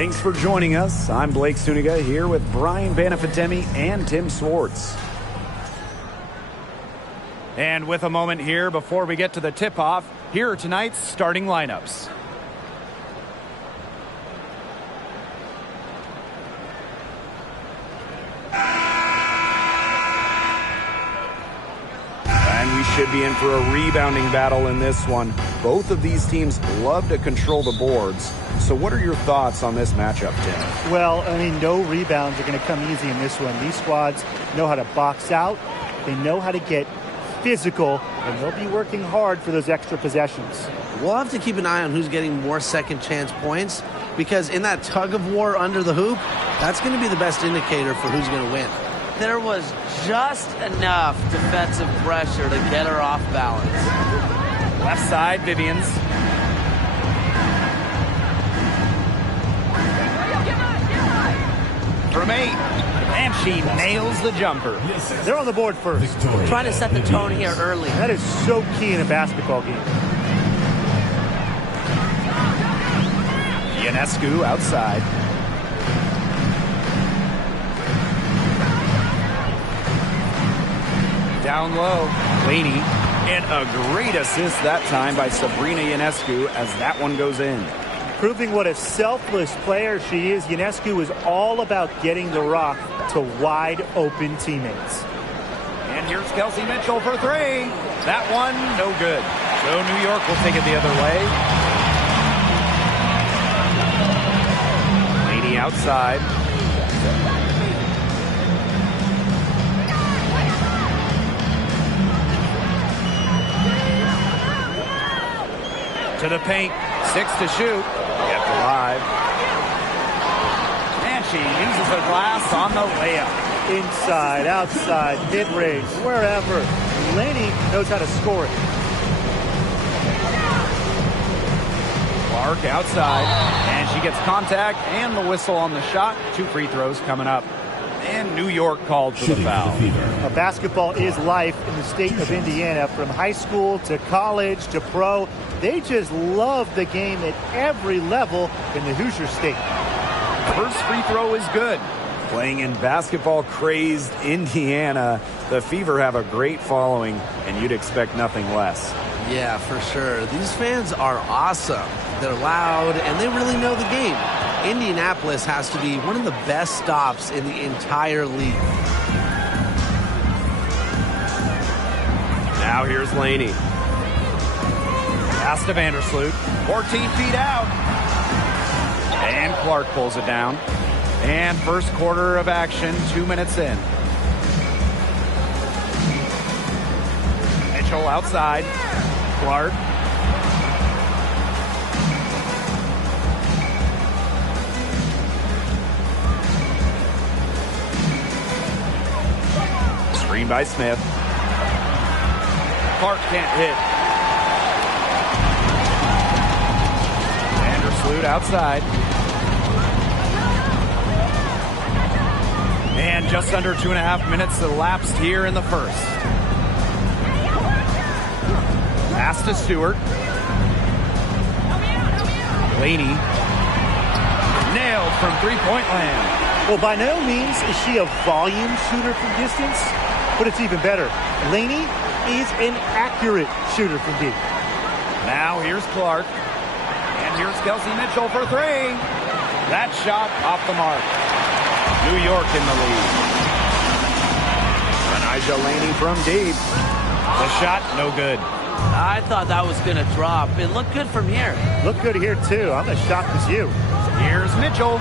Thanks for joining us. I'm Blake Suniga here with Brian Banafitemi and Tim Swartz. And with a moment here before we get to the tip-off, here are tonight's starting lineups. And we should be in for a rebounding battle in this one. Both of these teams love to control the boards. So what are your thoughts on this matchup, Tim? Well, I mean, no rebounds are going to come easy in this one. These squads know how to box out. They know how to get physical, and they'll be working hard for those extra possessions. We'll have to keep an eye on who's getting more second chance points, because in that tug of war under the hoop, that's going to be the best indicator for who's going to win. There was just enough defensive pressure to get her off balance. Left side, Vivian's. From 8, and she nails the jumper. They're on the board first. Trying to set the tone here early. That is so key in a basketball game. Ionescu outside. Down low, Laney, and a great assist that time by Sabrina Ionescu as that one goes in. Proving what a selfless player she is, Ionescu is all about getting the rock to wide open teammates. and here's Kelsey Mitchell for 3. That one, no good. So New York will take it the other way. Laney outside. To the paint, 6 to shoot. Kept alive. And she uses the glass on the layup. Inside, outside, mid-range, wherever. Laney knows how to score it. Clark outside, and she gets contact and the whistle on the shot. 2 free throws coming up. And New York called for the foul. Basketball is life in the state of Indiana, from high school to college to pro. They just love the game at every level in the Hoosier State. First free throw is good. Playing in basketball-crazed Indiana, the Fever have a great following, and you'd expect nothing less. Yeah, for sure. These fans are awesome. They're loud, and they really know the game. Indianapolis has to be one of the best stops in the entire league. Now here's Laney. Pass to Vandersloot. 14 feet out. And Clark pulls it down. And first quarter of action, 2 minutes in. Mitchell outside. Clark. Screen by Smith. Clark can't hit. Vandersloot outside. And just under 2.5 minutes elapsed here in the first. Pass to Stewart. Laney. Nailed from three-point land. Well, by no means is she a volume shooter from distance, but it's even better. Laney is an accurate shooter from deep. Now here's Clark. And here's Kelsey Mitchell for 3. That shot off the mark. New York in the lead. Anijah Laney from deep. The shot, no good. I thought that was going to drop. It looked good from here. Look good here, too. I'm as shocked as you. Here's Mitchell.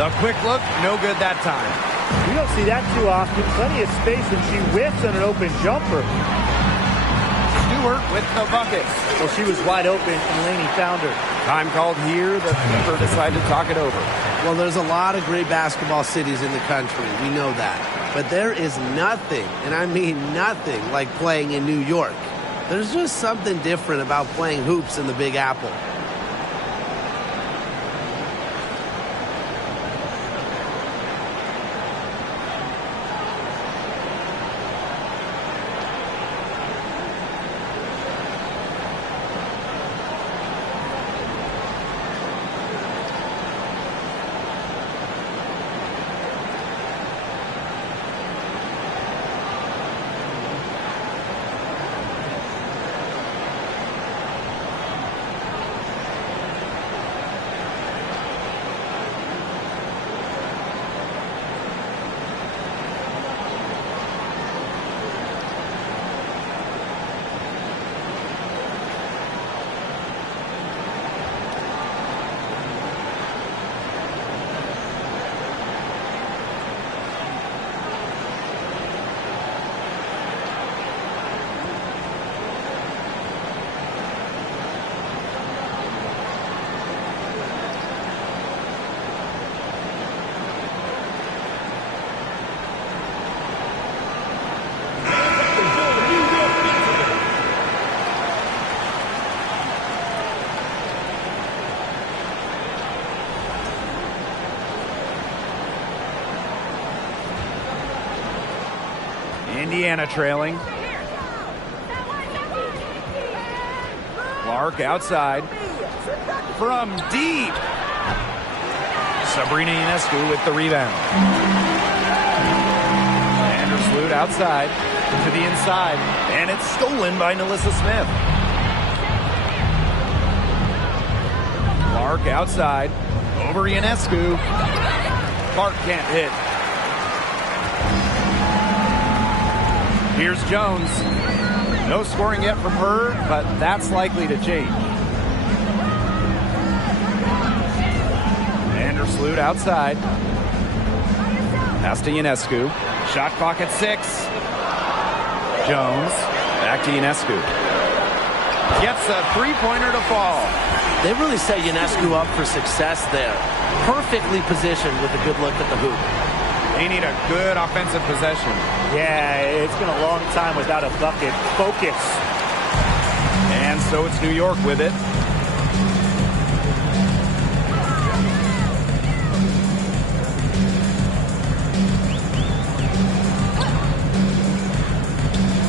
The quick look, no good that time. We don't see that too often. Plenty of space, and she whiffs on an open jumper. Stewart with the bucket. Well, she was wide open, and Laney found her. Time called here. The Fever decide to talk it over. Well, there's a lot of great basketball cities in the country. We know that. But there is nothing, and I mean nothing, like playing in New York. There's just something different about playing hoops in the Big Apple. Indiana trailing. Clark outside. From deep. Sabrina Ionescu with the rebound. Vandersloot outside to the inside. And it's stolen by Nalissa Smith. Clark outside. Over Ionescu. Clark can't hit. Here's Jones. No scoring yet from her, but that's likely to change. Vandersloot outside. Pass to Ionescu. Shot clock at 6. Jones back to Ionescu. Gets a three-pointer to fall. They really set Ionescu up for success there. Perfectly positioned with a good look at the hoop. They need a good offensive possession. Yeah, it's been a long time without a bucket. Focus. And so it's New York with it.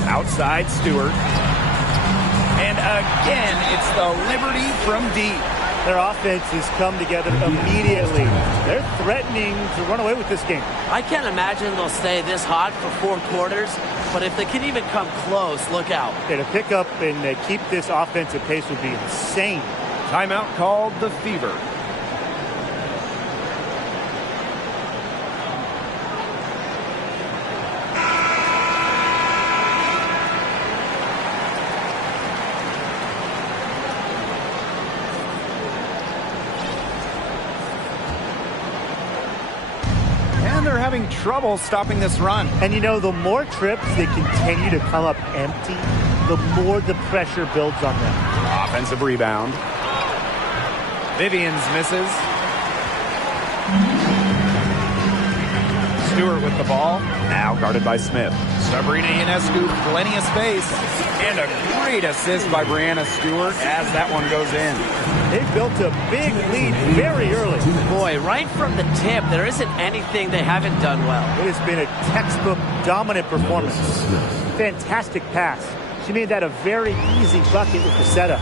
Outside Stewart. And again, it's the Liberty from deep. Their offense has come together immediately. They're threatening to run away with this game. I can't imagine they'll stay this hot for 4 quarters, but if they can even come close, look out. Yeah, to pick up and keep this offensive pace would be insane. Timeout called the Fever. Having trouble stopping this run. And you know, the more trips they continue to come up empty, the more the pressure builds on them. Offensive rebound. Vivians misses. Stewart with the ball. Now guarded by Smith. Sabrina Ionescu, plenty of space. And a great assist by Breanna Stewart as that one goes in. They built a big lead very early. Boy, right from the tip, there isn't anything they haven't done well. It has been a textbook dominant performance. Fantastic pass. She made that a very easy bucket with the setup.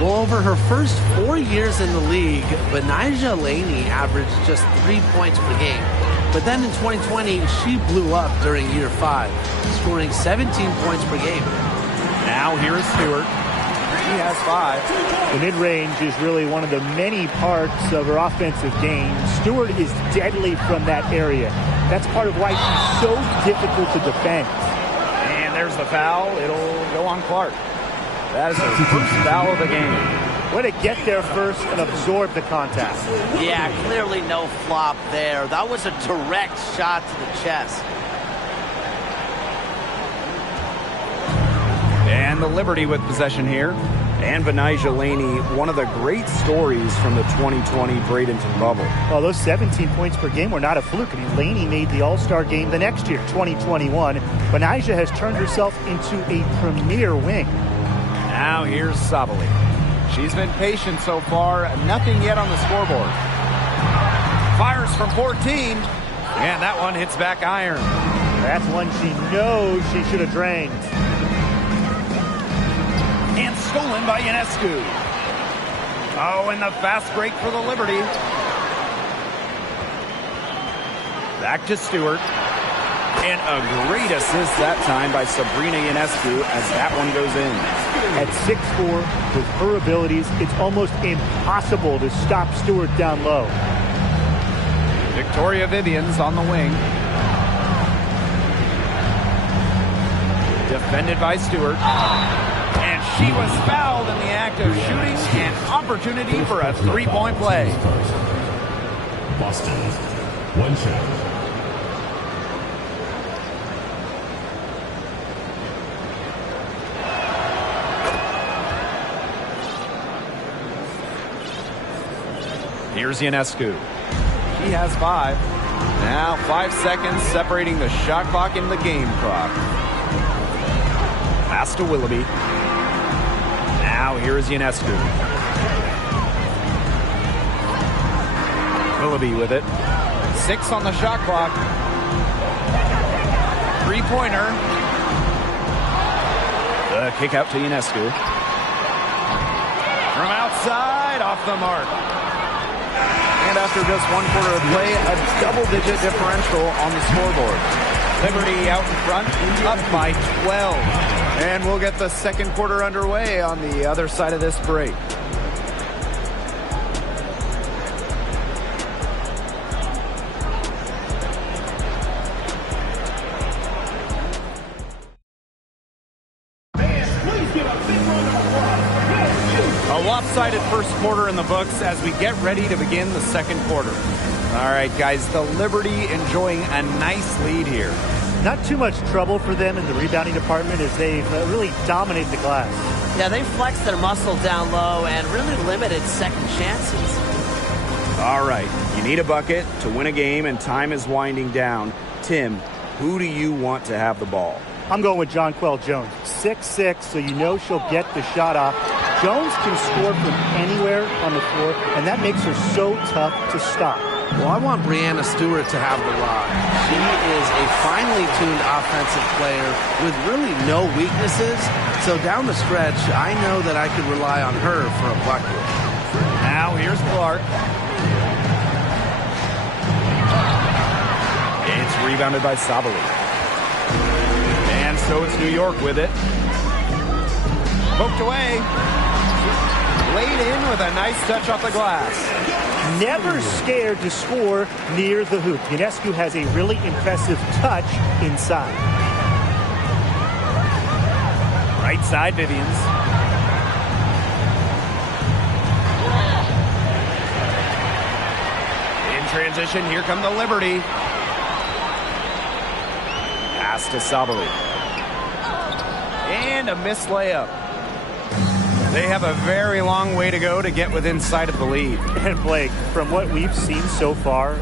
Well, over her first 4 years in the league, Benijah Laney averaged just 3 points per game. But then in 2020, she blew up during year 5, scoring 17 points per game. Now here is Stewart. He has 5. The mid-range is really one of the many parts of her offensive game. Stewart is deadly from that area. That's part of why she's so difficult to defend. And there's the foul. It'll go on Clark. That is her first foul of the game. Way to get there first and absorb the contact. Yeah, clearly no flop there. That was a direct shot to the chest. And the Liberty with possession here. And Benijah Laney, one of the great stories from the 2020 Bradenton bubble. Well, those 17 points per game were not a fluke. I mean, Laney made the All-Star game the next year, 2021. Benijah has turned herself into a premier wing. Now here's Sabali. She's been patient so far. Nothing yet on the scoreboard. Fires from 14. And that one hits back iron. That's one she knows she should have drained. And stolen by Ionescu. Oh, and the fast break for the Liberty. Back to Stewart. And a great assist that time by Sabrina Ionescu as that one goes in. At 6'4", with her abilities, it's almost impossible to stop Stewart down low. Victoria Vivians on the wing. Defended by Stewart. And she was fouled in the act of shooting. An opportunity for a three-point play. Boston, one shot. Here's Ionescu. He has 5. Now 5 seconds separating the shot clock and the game clock. Pass to Willoughby. Now here is Ionescu. Willoughby with it. 6 on the shot clock. Three-pointer. The kick out to Ionescu. From outside, off the mark. And after just one quarter of play, a double-digit differential on the scoreboard. Liberty out in front, up by 12. And we'll get the second quarter underway on the other side of this break. A lopsided first quarter in the books as we get ready to begin the second quarter. All right, guys, the Liberty enjoying a nice lead here. Not too much trouble for them in the rebounding department as they really dominate the glass. Yeah, they flexed their muscle down low and really limited second chances. All right, you need a bucket to win a game, and time is winding down. Tim, who do you want to have the ball? I'm going with Jonquel Jones. 6'6", so you know she'll get the shot off. Jones can score from anywhere on the floor, and that makes her so tough to stop. Well, I want Breanna Stewart to have the rock. She is a finely tuned offensive player with really no weaknesses. So down the stretch, I know that I could rely on her for a bucket. Now here's Clark. It's rebounded by Sabrina. And so it's New York with it. Poked away. Laid in with a nice touch off the glass. Never scared to score near the hoop. Ionescu has a really impressive touch inside. Right side, Vivians. In transition, here come the Liberty. Pass to Sabrina. And a missed layup. They have a very long way to go to get within sight of the lead. And Blake, from what we've seen so far,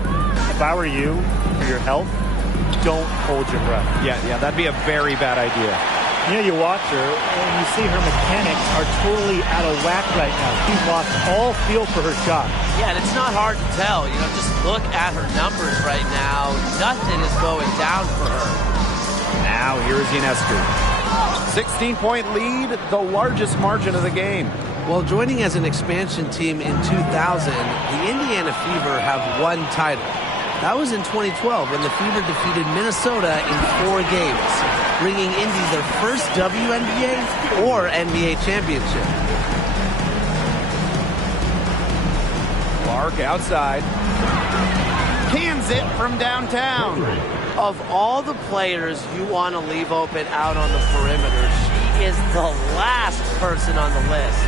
if I were you, for your health, don't hold your breath. Yeah, that'd be a very bad idea. You know, you watch her, and you see her mechanics are totally out of whack right now. She's lost all feel for her shot. Yeah, and it's not hard to tell. You know, just look at her numbers right now. Nothing is going down for her. Now here's Ionescu. 16-point lead, the largest margin of the game. Well, joining as an expansion team in 2000, the Indiana Fever have one title. That was in 2012 when the Fever defeated Minnesota in 4 games, bringing Indy their first WNBA or NBA championship. Clark outside. Cans it from downtown. Of all the players you want to leave open out on the perimeter, she is the last person on the list.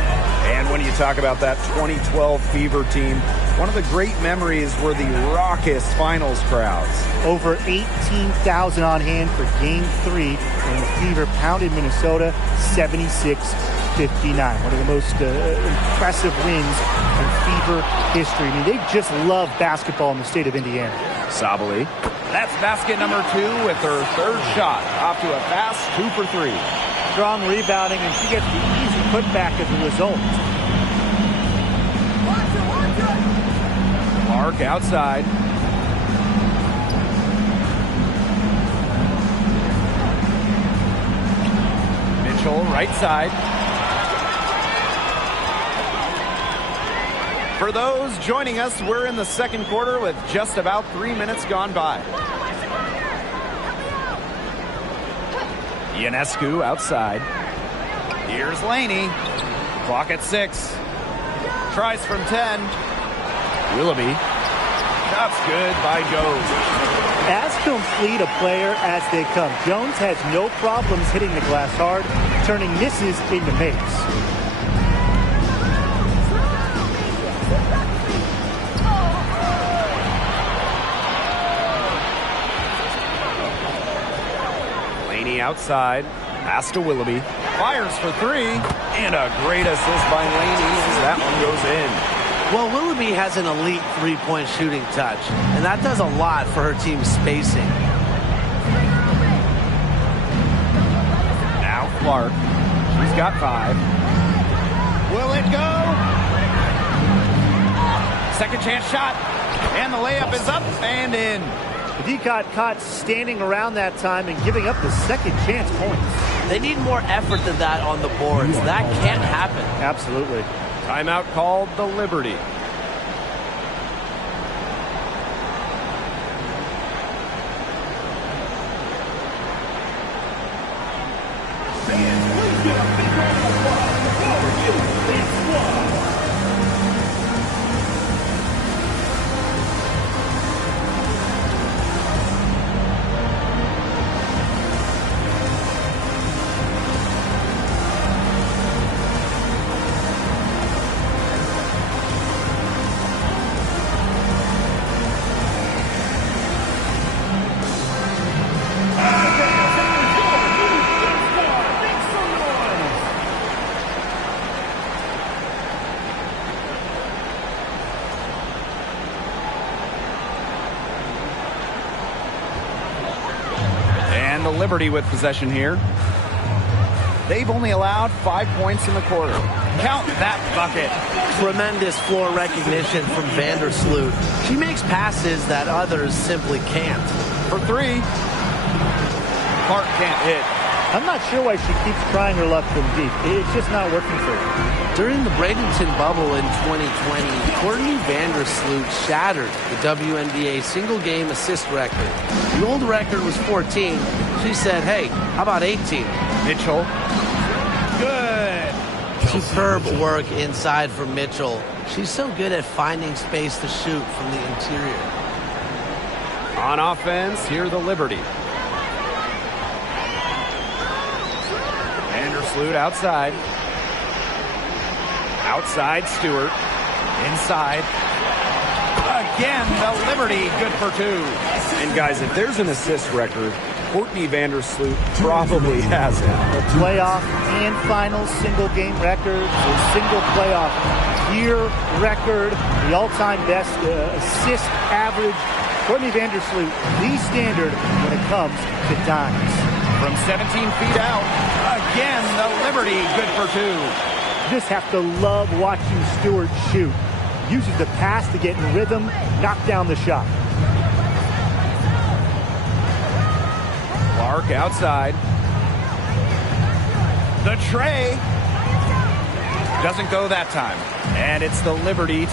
And when you talk about that 2012 Fever team, one of the great memories were the raucous finals crowds. Over 18,000 on hand for Game 3, and the Fever pounded Minnesota 76-59. One of the most impressive wins in Fever history. I mean, they just love basketball in the state of Indiana. Sabali. That's basket number 2 with her third shot. Off to a fast 2 for 3. Strong rebounding, and she gets the easy putback as a result. Clark outside. Mitchell right side. For those joining us, we're in the second quarter with just about 3 minutes gone by. Ionescu outside. Here's Laney. Clock at 6. Tries from 10. Willoughby. That's good by Jones. As complete a player as they come, Jones has no problems hitting the glass hard, turning misses into makes. Outside, pass to Willoughby, fires for 3, and a great assist by Laney as that one goes in. Well, Willoughby has an elite three-point shooting touch, and that does a lot for her team's spacing. Now Clark, she's got 5. Will it go? Second chance shot, and the layup is up and in. He got caught standing around that time and giving up the second chance points. They need more effort than that on the boards. That can't happen. Absolutely. Timeout called the Liberty. And the Liberty with possession here. They've only allowed 5 points in the quarter. Count that bucket. Tremendous floor recognition from Vandersloot. She makes passes that others simply can't. For three. Clark can't hit. I'm not sure why she keeps trying her luck from deep. It's just not working for her. During the Bradenton bubble in 2020, Courtney Vandersloot shattered the WNBA single-game assist record. The old record was 14. She said, hey, how about 18? Mitchell. Good. Superb work inside from Mitchell. She's so good at finding space to shoot from the interior. On offense, here the Liberty. Vandersloot outside. Outside, Stewart. Inside. Again, the Liberty, good for two. And guys, if there's an assist record, Courtney Vandersloot probably has it. The playoff and final single-game record, the single playoff year record, the all-time best assist average. Courtney Vandersloot, the standard when it comes to dimes. From 17 feet out, again, the Liberty, good for two. You just have to love watching Stewart shoot. Uses the pass to get in rhythm, knock down the shot. Clark outside. The tray doesn't go that time. And it's the Liberty.